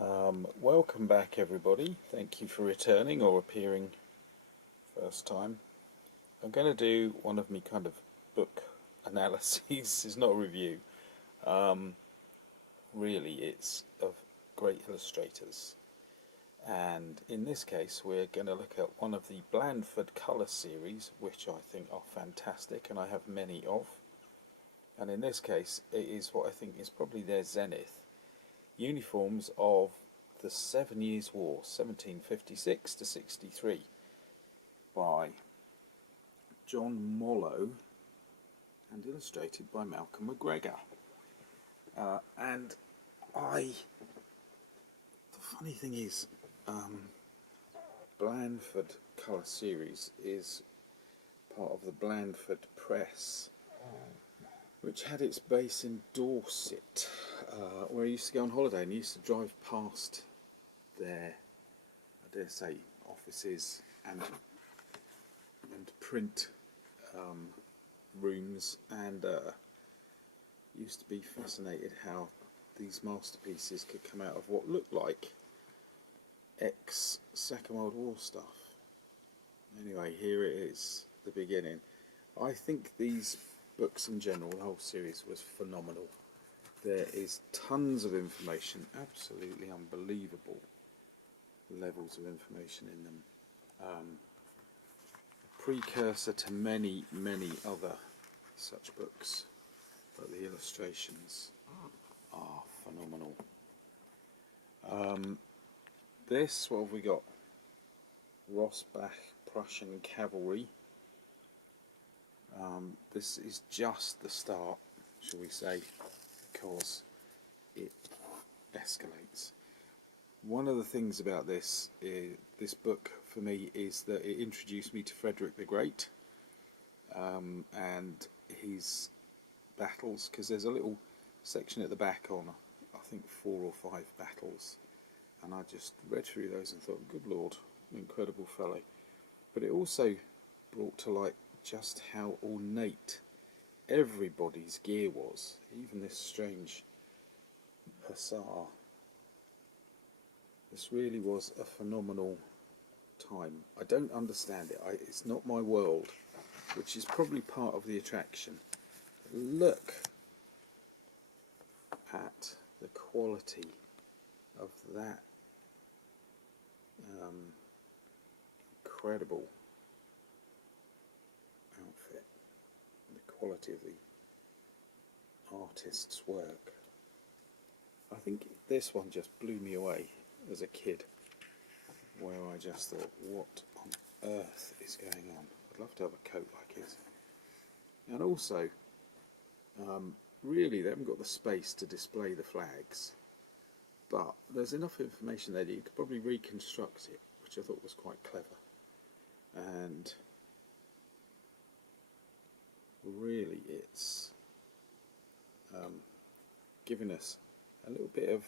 Welcome back, everybody. Thank you for returning or appearing first time. I'm going to do one of me kind of book analyses. It's not a review. Um, really, it's of great illustrators. And in this case, we're going to look at one of the Blandford colour series, which I think are fantastic, and I have many of. And in this case, it is what I think is probably their zenith. Uniforms of the 7 Years' War, 1756 to 63, by John Mollo and illustrated by Malcolm McGregor. And the funny thing is, Blandford Colour Series is part of the Blandford Press, which had its base in Dorset, where I used to go on holiday and used to drive past their, I dare say, offices and print rooms, and used to be fascinated how these masterpieces could come out of what looked like ex-Second World War stuff. Anyway, here it is, the beginning. I think these books in general, the whole series, was phenomenal. There is tons of information, absolutely unbelievable levels of information in them. Precursor to many, many other such books, but the illustrations are phenomenal. This, what have we got? Rossbach Prussian Cavalry. This is just the start, shall we say, because it escalates. One of the things about this book for me is that it introduced me to Frederick the Great and his battles, because there's a little section at the back on, I think, 4 or 5 battles, and I just read through those and thought, good Lord, incredible fellow. But it also brought to light just how ornate everybody's gear was, even this strange hussar. This really was a phenomenal time. I don't understand it. It's not my world, which is probably part of the attraction. Look at the quality of that incredible outfit, the quality of the artist's work. I think this one just blew me away as a kid, where I just thought, what on earth is going on? I'd love to have a coat like his. And also, really, they haven't got the space to display the flags, but there's enough information there that you could probably reconstruct it, which I thought was quite clever. And really, it's giving us a little bit of,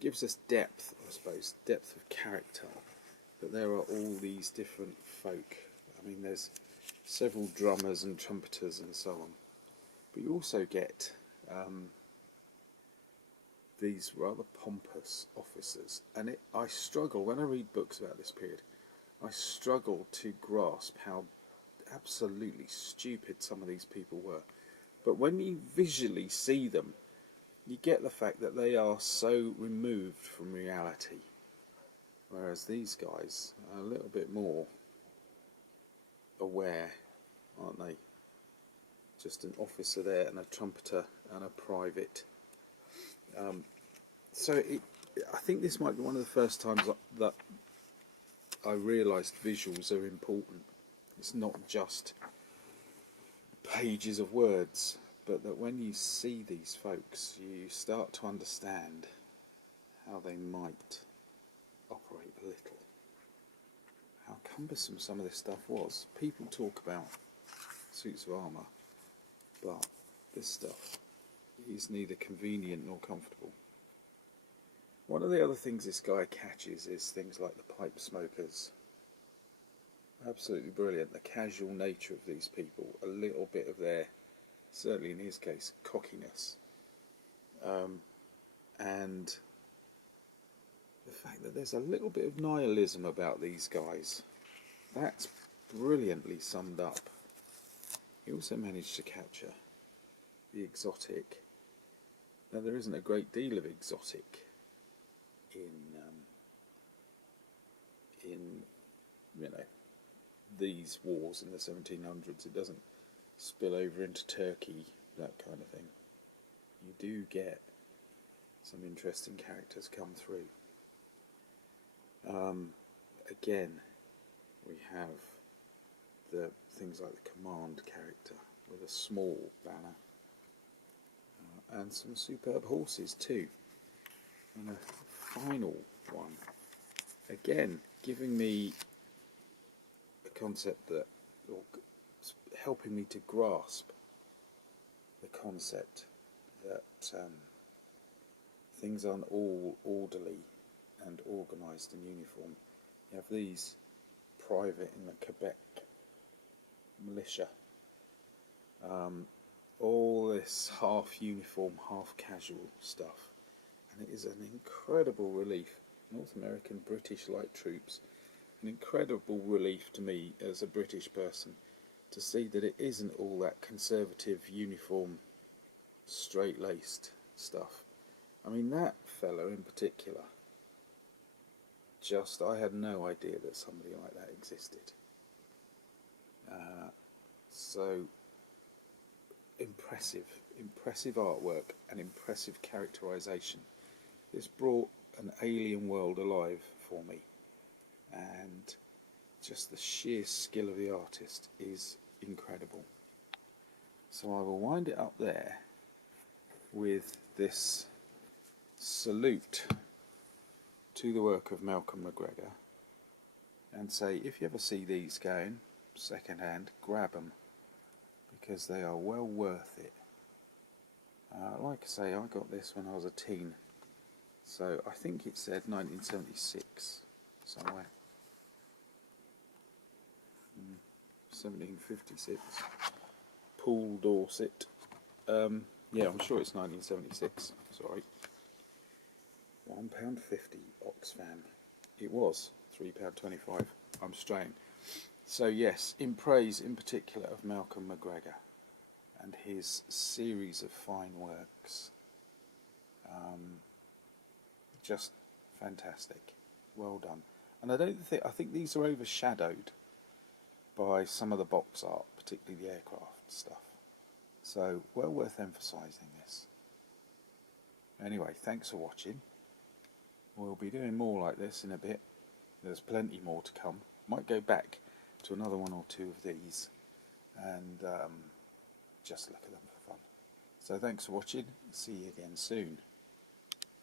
gives us depth, I suppose, depth of character, that there are all these different folk. I mean, there's several drummers and trumpeters and so on, but you also get these rather pompous officers, and I struggle, when I read books about this period, I struggle to grasp how absolutely stupid some of these people were. But when you visually see them, you get the fact that they are so removed from reality, whereas these guys are a little bit more aware, aren't they? Just an officer there and a trumpeter and a private. I think this might be one of the first times that I realised visuals are important. It's not just pages of words, but that when you see these folks, you start to understand how they might operate a little. How cumbersome some of this stuff was. People talk about suits of armour, but this stuff is neither convenient nor comfortable. One of the other things this guy catches is things like the pipe smokers. Absolutely brilliant. The casual nature of these people, a little bit of their, certainly in his case, cockiness, and the fact that there's a little bit of nihilism about these guys, that's brilliantly summed up. He also managed to capture the exotic. Now there isn't a great deal of exotic in you know, these wars in the 1700s. It doesn't spill over into Turkey, that kind of thing. You do get some interesting characters come through. Again, we have the things like the command character with a small banner, and some superb horses too. And a final one, again giving me a concept that, or helping me to grasp the concept that things aren't all orderly and organised and uniform. You have these private in the Quebec militia, all this half uniform, half casual stuff, and it is an incredible relief. North American British light troops, an incredible relief to me as a British person to see that it isn't all that conservative, uniform, straight-laced stuff. I mean, that fella in particular, I had no idea that somebody like that existed. So impressive artwork and impressive characterisation. This brought an alien world alive for me, and just the sheer skill of the artist is incredible. So I will wind it up there with this salute to the work of Malcolm McGregor, and say, if you ever see these going second hand, grab them, because they are well worth it. Like I say, I got this when I was a teen, so I think it said 1976 somewhere. 1756. Poole, Dorset. Yeah, I'm sure it's 1976. Sorry. £1.50 Oxfam. It was £3.25. I'm straying. So yes, in praise in particular of Malcolm McGregor and his series of fine works. Just fantastic. Well done. And I think these are overshadowed by some of the box art, particularly the aircraft stuff. So well worth emphasising this. Anyway, thanks for watching. We'll be doing more like this in a bit. There's plenty more to come. Might go back to another one or two of these and just look at them for fun. So thanks for watching. See you again soon.